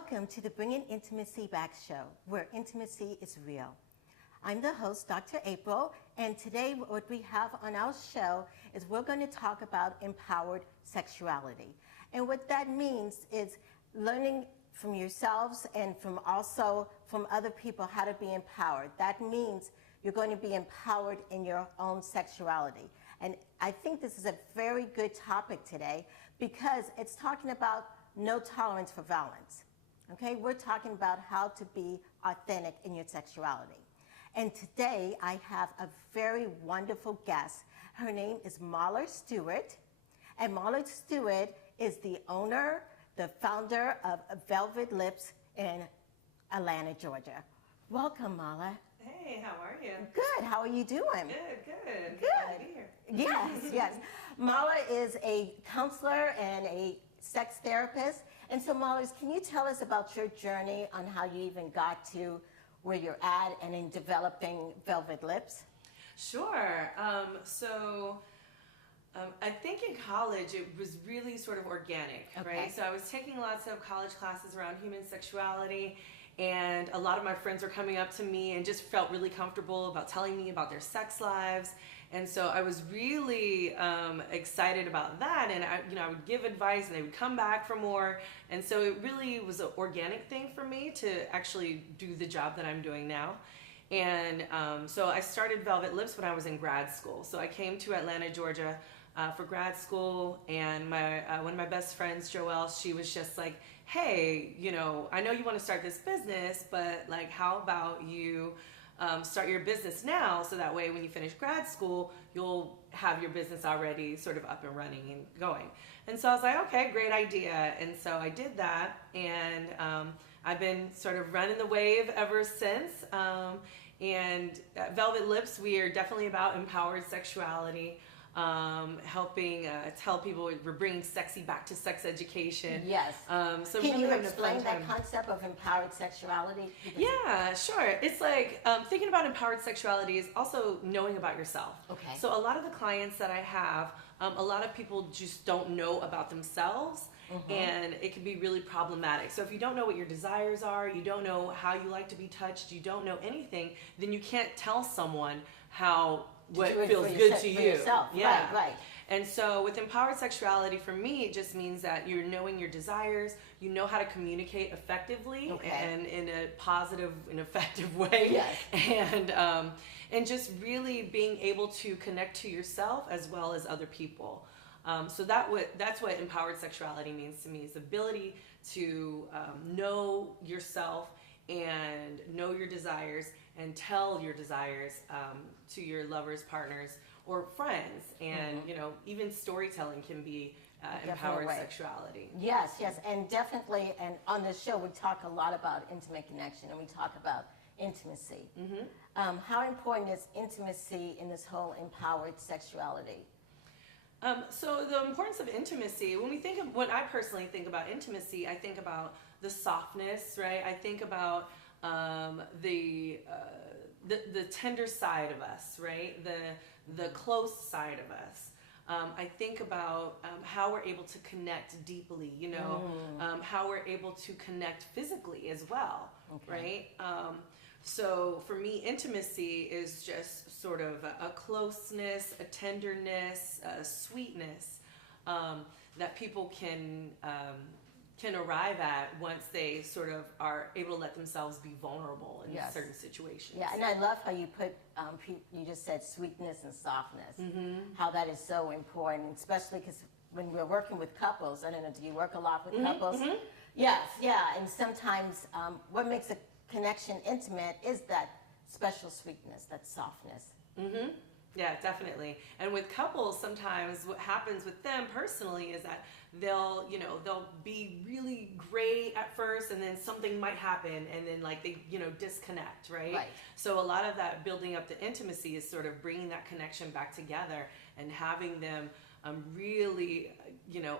Welcome to the Bringing Intimacy Back show, where intimacy is real. I'm the host, Dr. April, and today what we have on our show is we're going to talk about empowered sexuality. And what that means is learning from yourselves and from other people how to be empowered. That means you're going to be empowered in your own sexuality. And I think this is a very good topic today because it's talking about no tolerance for violence. Okay, we're talking about how to be authentic in your sexuality. And today I have a very wonderful guest. Her name is Marla Stewart. And Marla Stewart is the owner, the founder of Velvet Lips in Atlanta, Georgia. Welcome, Marla. Hey, how are you? Good. How are you doing? Good. Good. Glad to be here. Yes. Marla is a counselor and a sex therapist. And so, Marla, can you tell us about your journey on how you even got to where you're at and in developing Velvet Lips? Sure. I think in college it was really sort of organic, right? So I was taking lots of college classes around human sexuality, and a lot of my friends were coming up to me and just felt really comfortable about telling me about their sex lives. And so I was really excited about that, and I would give advice, and they would come back for more. And so it really was an organic thing for me to actually do the job that I'm doing now. And so I started Velvet Lips when I was in grad school. So I came to Atlanta, Georgia for grad school, and one of my best friends, Joelle, she was just like, hey, I know you want to start this business, but like, how about you start your business now, so that way when you finish grad school, you'll have your business already sort of up and running and going. And so I was like, okay, great idea. And so I did that, and I've been sort of running the wave ever since. And at Velvet Lips, we are definitely about empowered sexuality, helping tell people we're bringing sexy back to sex education. Yes. So Can really you having a explain fun that time. concept of empowered sexuality? Yeah, sure. It's like thinking about empowered sexuality is also knowing about yourself. Okay. So a lot of the clients that I have, a lot of people just don't know about themselves. And it can be really problematic. So if you don't know what your desires are, you don't know how you like to be touched, you don't know anything, then you can't tell someone what feels good to you. Yourself. Yeah. Right. And so with empowered sexuality, for me, it just means that you're knowing your desires, you know how to communicate effectively and in a positive and effective way. Yes. And just really being able to connect to yourself as well as other people. So that's what empowered sexuality means to me, is the ability to know yourself and know your desires and tell your desires to your lovers, partners, or friends. And even storytelling can be empowered sexuality. Yes, and definitely, and on this show we talk a lot about intimate connection, and we talk about intimacy. How important is intimacy in this whole empowered sexuality? So the importance of intimacy, when I personally think about intimacy, I think about the softness, right? I think about the tender side of us, right? The close side of us. I think about how we're able to connect deeply, how we're able to connect physically as well, right? So for me, intimacy is just sort of a closeness, a tenderness, a sweetness that people can arrive at once they sort of are able to let themselves be vulnerable in certain situations. Yeah, and I love how you put, you just said sweetness and softness, how that is so important, especially because when we're working with couples, I don't know, do you work a lot with couples? Yes, and sometimes what makes a connection intimate is that special sweetness, that softness. Yeah, definitely. And with couples, sometimes what happens with them personally is that they'll be really great at first, and then something might happen, and then like they, disconnect, right? So a lot of that building up the intimacy is sort of bringing that connection back together and having them really,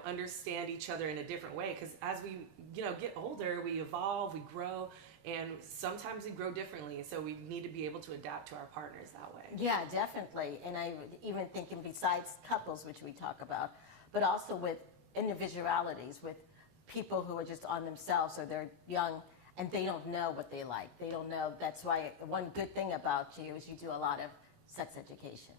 understand each other in a different way. Because as we, get older, we evolve, we grow, and sometimes we grow differently. So we need to be able to adapt to our partners that way. Yeah, definitely. And I even thinking besides couples, which we talk about, but also with individualities, with people who are just on themselves, or they're young and they don't know what they like. They don't know. That's why one good thing about you is you do a lot of sex education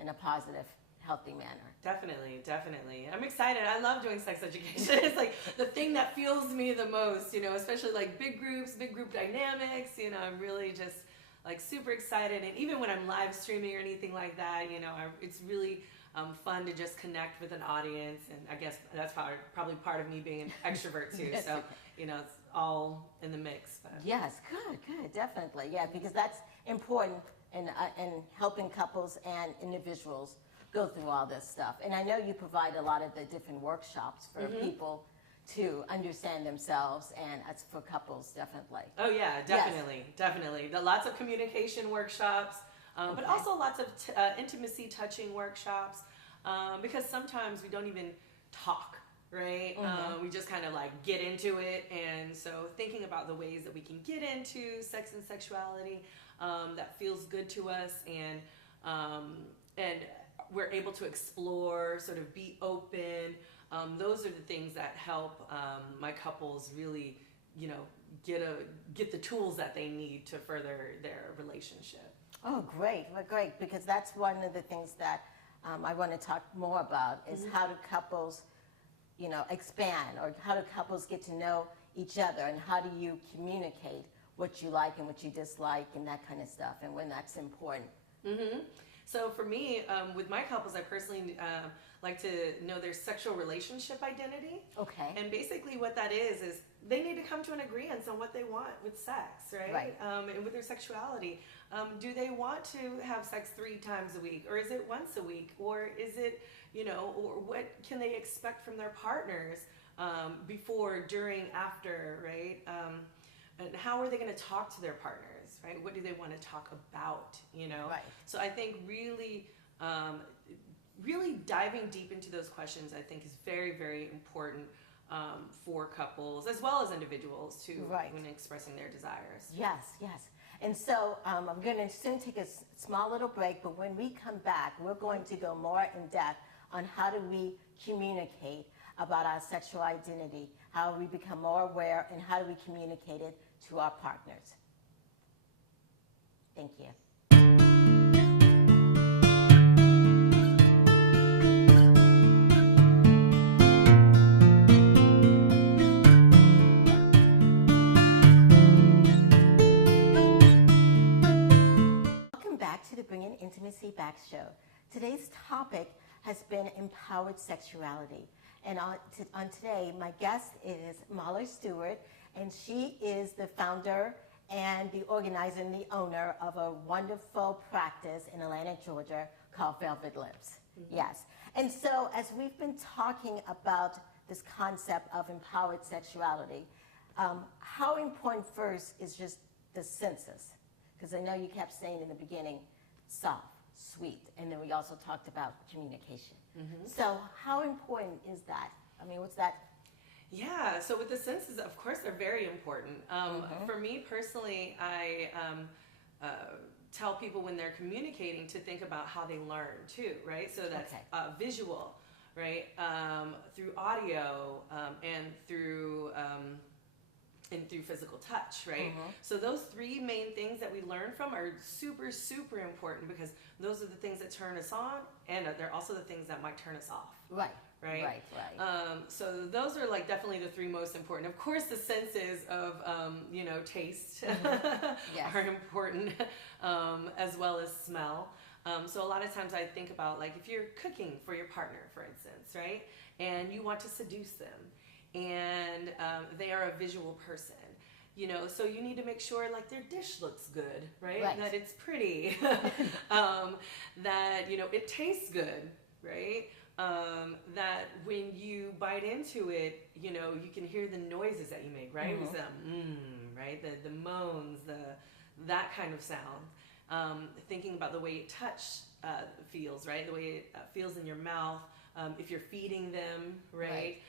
in a positive, healthy manner. Definitely, definitely. I'm excited. I love doing sex education. It's like the thing that fuels me the most, especially like big groups, big group dynamics. I'm really just like super excited. And even when I'm live streaming or anything like that, it's really fun to just connect with an audience. And I guess that's probably part of me being an extrovert too. So, it's all in the mix. But. Yes, good, definitely. Yeah, because that's important in helping couples and individuals go through all this stuff. And I know you provide a lot of the different workshops for people to understand themselves, and it's for couples, definitely. Oh yeah, definitely, definitely. Lots of communication workshops, but also lots of intimacy touching workshops, because sometimes we don't even talk, right? We just kind of like get into it. And so thinking about the ways that we can get into sex and sexuality that feels good to us, and we're able to explore, sort of be open. Those are the things that help my couples really, get the tools that they need to further their relationship. Oh, great. Well, great, because that's one of the things that I want to talk more about is how do couples, expand, or how do couples get to know each other, and how do you communicate what you like and what you dislike and that kind of stuff, and when that's important. So for me, with my couples, I personally like to know their sexual relationship identity. Okay. And basically what that is they need to come to an agreement on what they want with sex, right? And with their sexuality. Do they want to have sex 3 times a week? Or is it once a week? Or is it, or what can they expect from their partners before, during, after, right? And how are they going to talk to their partners, right? What do they want to talk about, Right. So I think really, really diving deep into those questions, I think, is very, very important for couples as well as individuals to when expressing their desires. Yes. And so I'm going to soon take a small little break, but when we come back, we're going to go more in depth on how do we communicate about our sexual identity, how we become more aware, and how do we communicate it to our partners. Thank you. Welcome back to the Bringing Intimacy Back show. Today's topic has been empowered sexuality. And on today, my guest is Marla Stewart, and she is the founder and the organizer and the owner of a wonderful practice in Atlanta, Georgia called Velvet Lips. Yes. And so as we've been talking about this concept of empowered sexuality, how important first is just the senses? Because I know you kept saying in the beginning, soft, sweet, and then we also talked about communication. So how important is that? I mean, what's that? Yeah, so with the senses, of course, they're very important. For me personally, I tell people when they're communicating to think about how they learn too, right? So that's visual, right? Through audio and through physical touch, right? So those 3 main things that we learn from are super, super important, because those are the things that turn us on, and they're also the things that might turn us off. Right. So those are like definitely the 3 most important. Of course, the senses of taste are important, as well as smell. So a lot of times I think about, like, if you're cooking for your partner, for instance, right, and you want to seduce them, and they are a visual person, so you need to make sure, like, their dish looks good, right? That it's pretty, that, it tastes good, right? That when you bite into it, you can hear the noises that you make, right? It's right? The moans, that kind of sound. Thinking about the way touch feels, right? The way it feels in your mouth, if you're feeding them, right?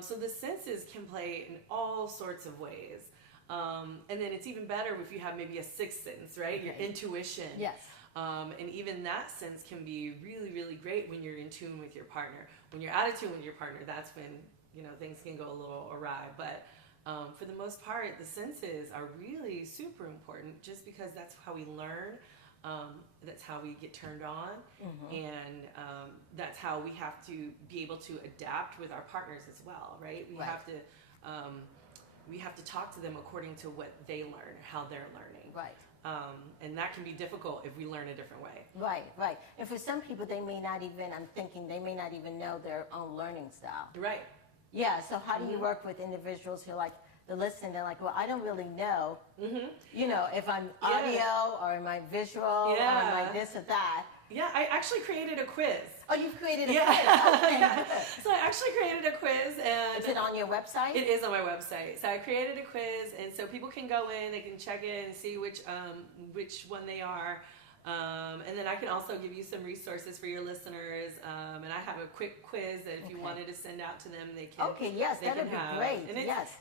So the senses can play in all sorts of ways. And then it's even better if you have maybe a 6th sense, right? Your intuition. Yes. And even that sense can be really, really great when you're in tune with your partner. When you're out of tune with your partner, that's when things can go a little awry. But for the most part, the senses are really super important, just because that's how we learn. That's how we get turned on, and that's how we have to be able to adapt with our partners as well, right? We have to talk to them according to what they learn, how they're learning. Right. And that can be difficult if we learn a different way. Right. And for some people, they may not even know their own learning style. Right. Yeah, so how do you work with individuals who are like, they listen, they're like, well, I don't really know, if I'm audio or am I visual or am I this or that. Yeah, I actually created a quiz. Oh, you've created a quiz. Okay. So I actually created a quiz, and is it on your website? It is on my website. So I created a quiz, and so people can go in, they can check it and see which one they are. And then I can also give you some resources for your listeners. And I have a quick quiz that if you wanted to send out to them, they can. Okay, yes, that would be great.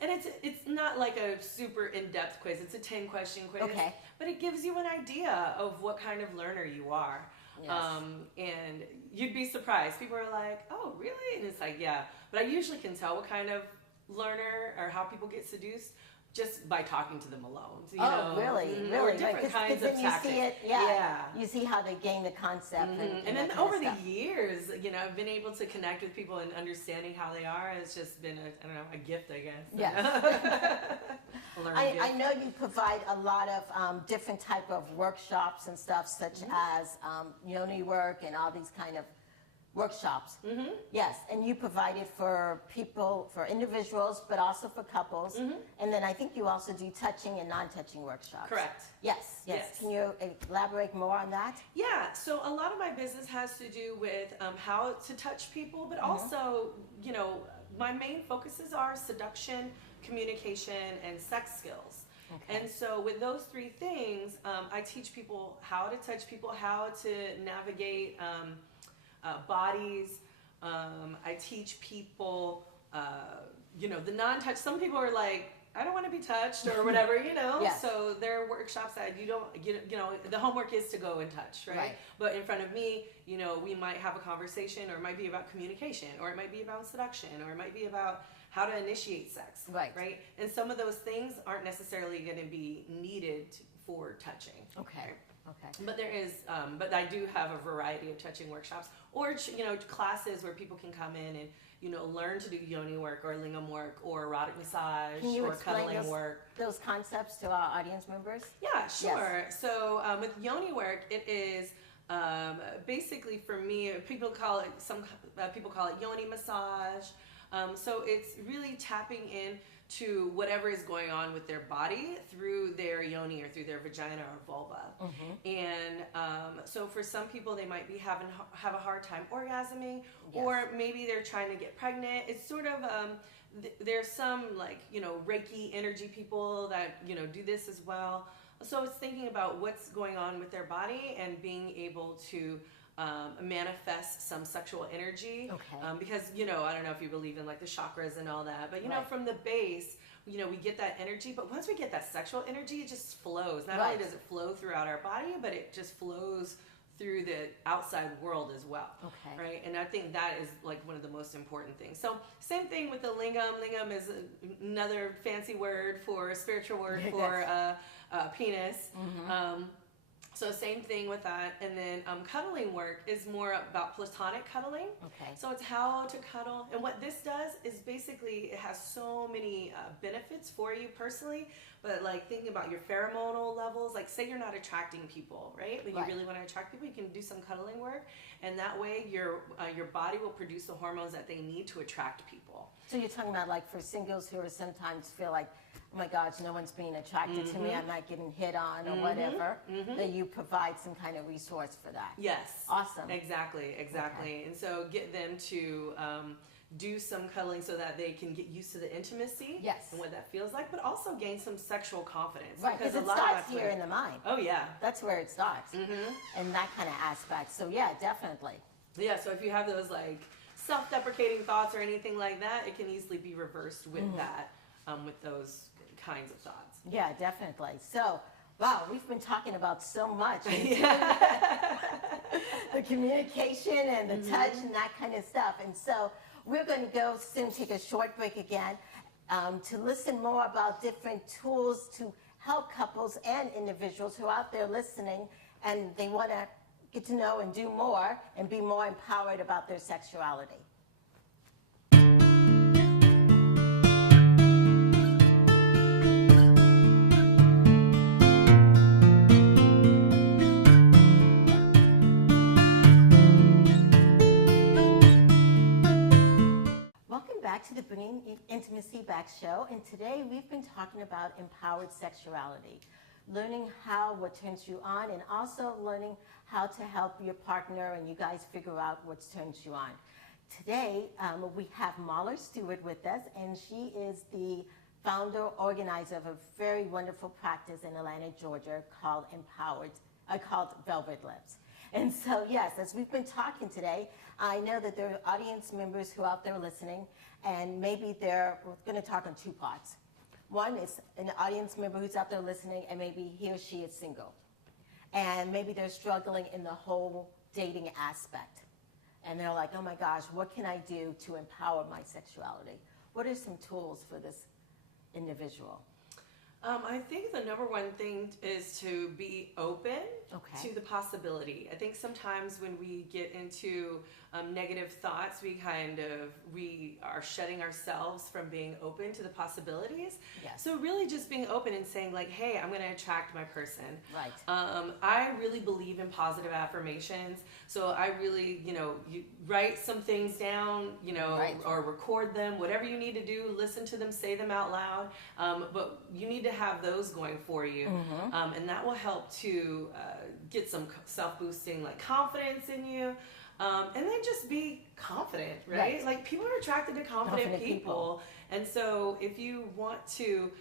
And it's not like a super in-depth quiz. It's a 10-question quiz. Okay. But it gives you an idea of what kind of learner you are. Yes. And you'd be surprised. People are like, oh, really? And it's like, yeah. But I usually can tell what kind of learner or how people get seduced just by talking to them alone. Really? Or different kinds of then tactics. You see it, you see how they gain the concept. And then over the years, I've been able to connect with people and understanding how they are. It's just been a gift, I guess. Yes. I gift. know you provide a lot of different type of workshops and stuff, such as yoni work and all these kind of workshops. Yes, and you provide it for people, for individuals, but also for couples. And then I think you also do touching and non-touching workshops. Correct. Yes. Can you elaborate more on that? Yeah, so a lot of my business has to do with how to touch people, but also, my main focuses are seduction, communication, and sex skills. Okay. And so with those three things, I teach people how to touch people, how to navigate bodies. I teach people, the non-touch. Some people are like, I don't want to be touched or whatever, Yes. So there are workshops that the homework is to go and touch, right? But in front of me, we might have a conversation, or it might be about communication, or it might be about seduction, or it might be about how to initiate sex, right? And some of those things aren't necessarily going to be needed for touching. Okay. Right? Okay. But there is, but I do have a variety of touching workshops, or classes where people can come in and learn to do yoni work or lingam work or erotic massage or cuddling work. Those concepts to our audience members? Yeah, sure. Yes. So with yoni work, it is basically, for me, people call it yoni massage. So it's really tapping in to whatever is going on with their body through their yoni or through their vagina or vulva. And so for some people, they might be have a hard time orgasming, or maybe they're trying to get pregnant. It's sort of there's some Reiki energy people that do this as well. So it's thinking about what's going on with their body and being able to manifest some sexual energy. Okay. Because I don't know if you believe in the chakras and all that, but from the base, we get that energy. But once we get that sexual energy, it just flows. Not only does it flow throughout our body, but it just flows through the outside world as well. Okay. Right. And I think that is one of the most important things. So same thing with the lingam. Lingam is another fancy word for a spiritual word for penis. So same thing with that. And then cuddling work is more about platonic cuddling. Okay. So it's how to cuddle. And what this does is basically it has so many benefits for you personally, but thinking about your pheromonal levels, say you're not attracting people, right? When you really want to attract people, you can do some cuddling work. And that way your body will produce the hormones that they need to attract people. So you're talking about for singles who are sometimes feel like, oh my gosh, no one's being attracted to me, I'm not getting hit on or whatever, that you provide some kind of resource for that. Yes. Awesome. Exactly. Okay. And so get them to do some cuddling so that they can get used to the intimacy and what that feels like, but also gain some sexual confidence. Right, because it starts here in the mind. Oh, yeah. That's where it starts. And that kind of aspect. So, yeah, definitely. Yeah, so if you have those self-deprecating thoughts or anything like that, it can easily be reversed with that, with those kinds of thoughts. Yeah, definitely. So, wow, we've been talking about so much. The communication and the touch and that kind of stuff. And so We're going to go soon take a short break again to listen more about different tools to help couples and individuals who are out there listening and they want to get to know and do more and be more empowered about their sexuality. Welcome back to the Bringing Intimacy Back show, and today we've been talking about empowered sexuality, learning what turns you on, and also learning how to help your partner and you guys figure out what turns you on. Today we have Marla Stewart with us, and she is the founder, organizer of a very wonderful practice in Atlanta, Georgia called Velvet Lips. And so, yes, as we've been talking today, I know that there are audience members who are out there listening, and maybe we're going to talk in two parts. One is an audience member who's out there listening, and maybe he or she is single. And maybe they're struggling in the whole dating aspect. And they're like, oh my gosh, what can I do to empower my sexuality? What are some tools for this individual? I think the number one thing is to be open to the possibility. I think sometimes when we get into negative thoughts, we are shutting ourselves from being open to the possibilities. Yes. So really just being open and saying like, hey, I'm going to attract my person. Right. I really believe in positive affirmations. So I really, you write some things down, Right. or record them, whatever you need to do, listen to them, say them out loud. But you need to have those going for you. Mm-hmm. And that will help to get some self-boosting like confidence in you. And then just be confident, right? Like people are attracted to confident people. And so if you want to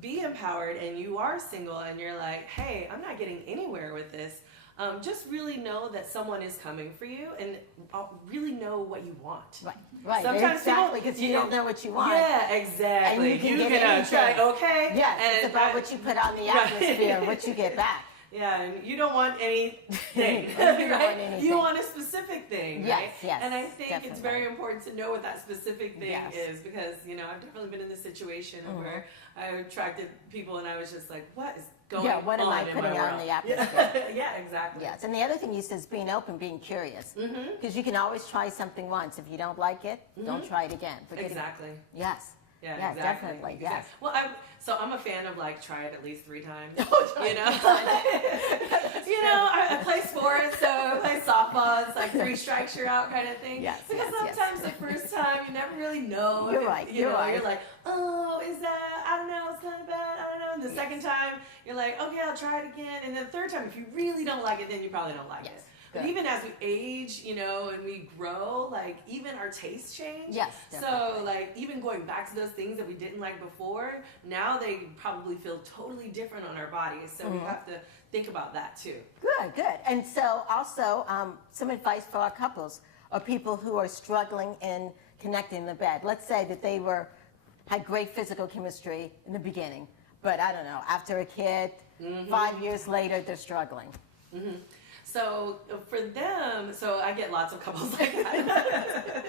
be empowered and you are single and you're like, hey, I'm not getting anywhere with this, just really know that someone is coming for you and really know what you want. Right. Sometimes exactly, because you don't know what you want. Yeah, exactly. And you can get anything. Okay. Yes, and it's about what you put out in the atmosphere and what you get back. Yeah, and you don't want anything. You don't want anything. You want a specific thing, right? Yes, and I think definitely. it's very important to know what that specific thing Yes. is because, I've definitely been in this situation where I attracted people and I was just like, what is going on? Yeah, what am I in putting my out in world? the atmosphere? Yeah, exactly. Yes, and the other thing you said is being open, being curious. Because you can always try something once. If you don't like it, don't try it again. Exactly. Yes. Yeah, yes, exactly. definitely. Exactly. Yes. Well, I'm a fan of try it at least 3 times. Oh, I play sports, so I play softball. It's like 3 strikes you're out kind of thing. Yes. Because yes, sometimes the first time you never really know. You're right. You're like, oh, is that? I don't know. It's kind of bad. I don't know. And the second time you're like, okay, I'll try it again. And then the third time, if you really don't like it, then you probably don't like it. But even as we age, and we grow, even our tastes change. Yes, definitely. So, even going back to those things that we didn't like before, now they probably feel totally different on our bodies. So we have to think about that too. Good. And so also some advice for our couples or people who are struggling in connecting in the bed. Let's say that they had great physical chemistry in the beginning, but I don't know, after a kid, 5 years later, they're struggling. So for them, I get lots of couples like that.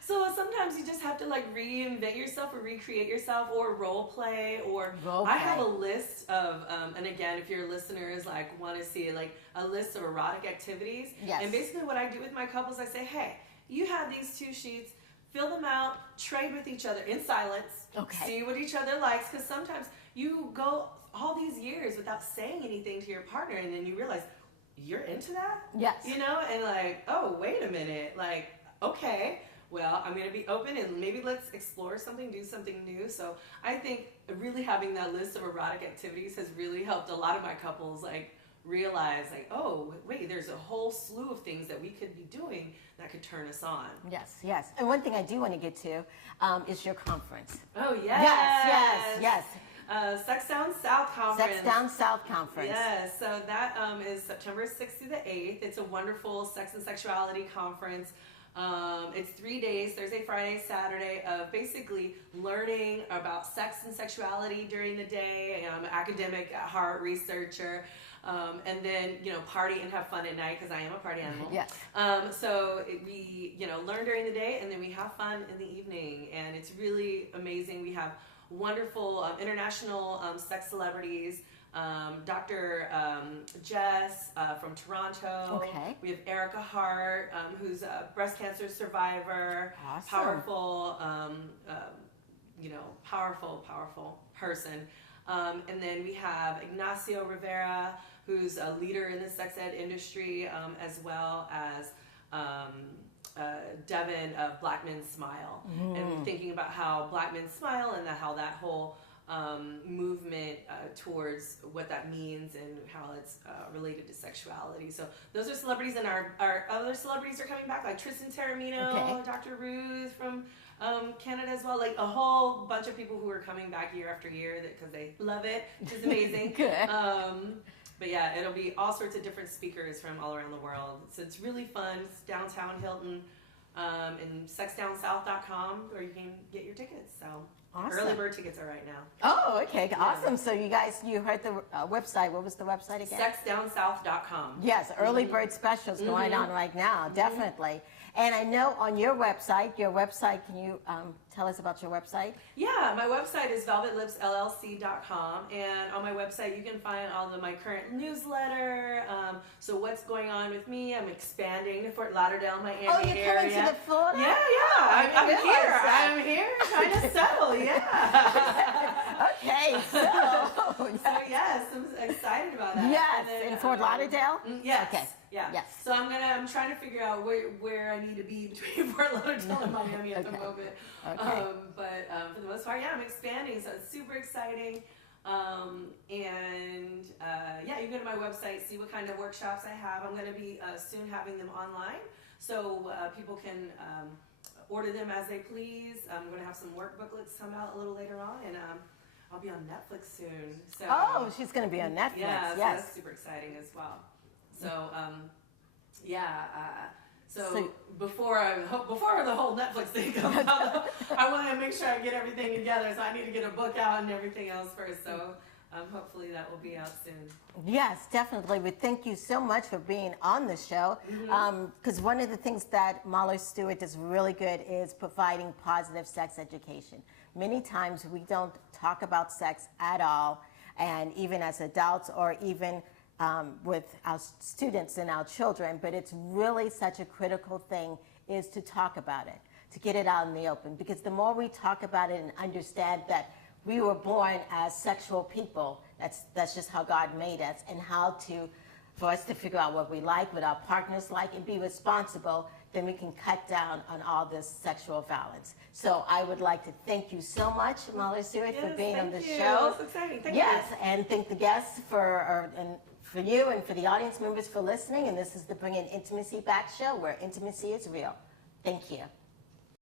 So sometimes you just have to reinvent yourself or recreate yourself or role play I have a list of, and again, if your listeners want to see a list of erotic activities. Yes. And basically what I do with my couples, I say, hey, you have these 2 sheets, fill them out, trade with each other in silence. Okay. See what each other likes, because sometimes you go all these years without saying anything to your partner and then you realize, you're into that? Yes. And oh, wait a minute. Okay, well, I'm going to be open and maybe let's explore something, do something new. So I think really having that list of erotic activities has really helped a lot of my couples realize oh, wait, there's a whole slew of things that we could be doing that could turn us on. Yes. And one thing I do want to get to is your conference. Oh, yes. Yes. Sex Down South Conference. Sex Down South Conference. Yes, so that is September 6th through the 8th. It's a wonderful sex and sexuality conference It's 3 days, Thursday, Friday, Saturday, of basically learning about sex and sexuality during the day. I'm an academic at heart, researcher. And then, party and have fun at night, because I am a party animal. Yes. We, learn during the day, and then we have fun in the evening. And it's really amazing. We have wonderful international sex celebrities. Dr. Jess from Toronto. Okay. We have Erica Hart, who's a breast cancer survivor. Awesome. Powerful, powerful person. And then we have Ignacio Rivera, who's a leader in the sex ed industry, as well as Devin of Black Men Smile, and thinking about how Black Men Smile and how that whole movement towards what that means and how it's related to sexuality. So those are celebrities, and our other celebrities are coming back, like Tristan Taramino, Dr. Ruth from Canada as well, like a whole bunch of people who are coming back year after year because they love it, which is amazing. Good. But yeah, it'll be all sorts of different speakers from all around the world. So it's really fun. It's downtown Hilton, and sexdownsouth.com, where you can get your tickets. So awesome. Early bird tickets are right now. Oh, okay. Awesome. So you guys, you heard the website. What was the website again? Sexdownsouth.com. Yes, early bird specials going on right now, definitely. And I know on your website, can you tell us about your website? Yeah, my website is velvetlipsllc.com, and on my website you can find all of my current newsletter. So what's going on with me? I'm expanding to Fort Lauderdale, Miami area. Oh, you're coming to the Florida? Yeah. I'm here trying to settle. Yeah. Okay, so yes, I'm excited about that. Yes, then, in Fort Lauderdale? Yes. Okay. Yeah. Yes. So I'm trying to figure out where I need to be between Fort Lauderdale and Miami at the moment. Okay. But for the most part, I'm expanding, so it's super exciting. You can go to my website, see what kind of workshops I have. I'm going to be soon having them online, so people can order them as they please. I'm going to have some work booklets come out a little later on, and I'll be on Netflix soon. So, she's going to be on Netflix. Yeah, so yes. that's super exciting as well. So, So before the whole Netflix thing comes out, I want to make sure I get everything together. So I need to get a book out and everything else first. So hopefully that will be out soon. Yes, definitely. We thank you so much for being on the show. Because one of the things that Marla Stewart does really good is providing positive sex education. Many times we don't talk about sex at all, and even as adults or even with our students and our children, but it's really such a critical thing is to talk about it, to get it out in the open, because the more we talk about it and understand that we were born as sexual people, that's just how God made us, and for us to figure out what we like, what our partners like, and be responsible, then we can cut down on all this sexual violence. So I would like to thank you so much, Marla Stewart, for being on the show. That's exciting. Thank you. Yes, and thank the guests for you and for the audience members for listening. And this is the Bringing Intimacy Back show, where intimacy is real. Thank you.